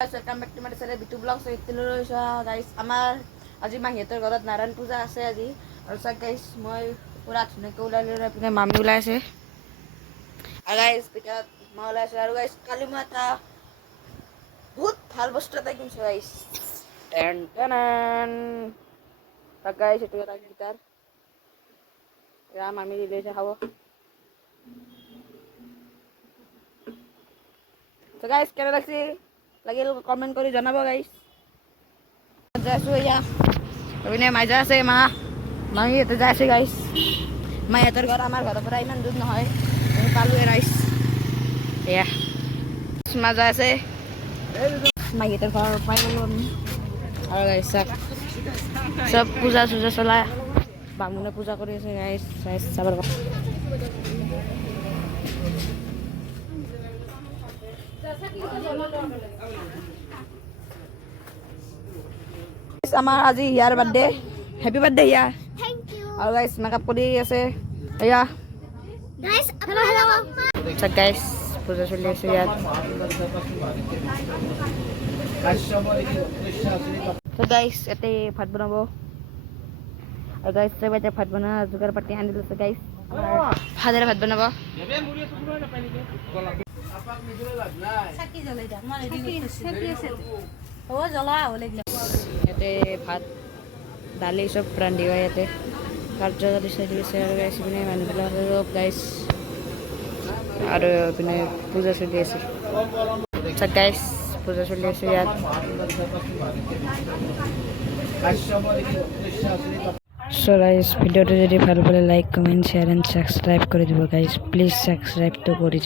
Welcome back to my channel Bitu blog. So इतना guys आमार आज माहीहतर घरत नारायण पूजा আছে আজি আৰু সব গাইস মই পুৰা ধুনীয়াকৈ ওলাই লৈ পিনে মামি ওলাইছে আৰু গাইস পিছত মই ওলাইছে আৰু গাইস কালি মই এটা বহুত ভাল বস্তু এটা কিনিছো গাইস টেন টেন গাইস এটো এটা গিটাৰ এয়া মামি দিলেছে খাব। তো গাইস কেনে লাগছে লাগিল কমেন্ট কৰি জনাব গাইস। যাইছো ইয়া অবিনে মাইজা আছে মামি এতে যাইছে গাইস। মাইহঁতৰ ঘৰ আমাৰ ঘৰৰ পৰা ইমান দূৰ নহয়, আমি পালোৱে গাইস। এয়া মাজা আছে মাইহঁতৰ ঘৰ পাই গ'লো আমি আৰু গাইস সব পূজা চূজা চলাই বামুণে পূজা কৰি আছে গাইস। গাইস চাবৰ আমার আজি ইয়ার বার্থডে, হ্যাপি বার্থডে ইয়া। Thank you. আর গাইস মেকআপ করে আছে ইয়া Guys, hello. আচ্ছা গাইস পূজা চলি আছে ইয়াত। তো গাইস এতে ভাত বনাব আর গাইস সবাইতে ভাত বনা জোগাৰ পাতি আনি লৈছে গাইস। ফাদাৰে ভাত বনাব ইয়াতে ভাত দালি সব ৰান্ধিব ইয়াতে কাৰ্য দিছে আৰু গাইছ পিনে মানুহবিলাক অলপ গাইছ আৰু পিনে পূজা চলি আছে। আচ্ছা গাইছ পূজা চলি আছে ইয়াত। সো গাইছ ভিডিওটো যদি ভাল পালে like comment share and subscribe করে দিব গাইছ, প্লিজ সাবস্ক্রাইব তো কৰি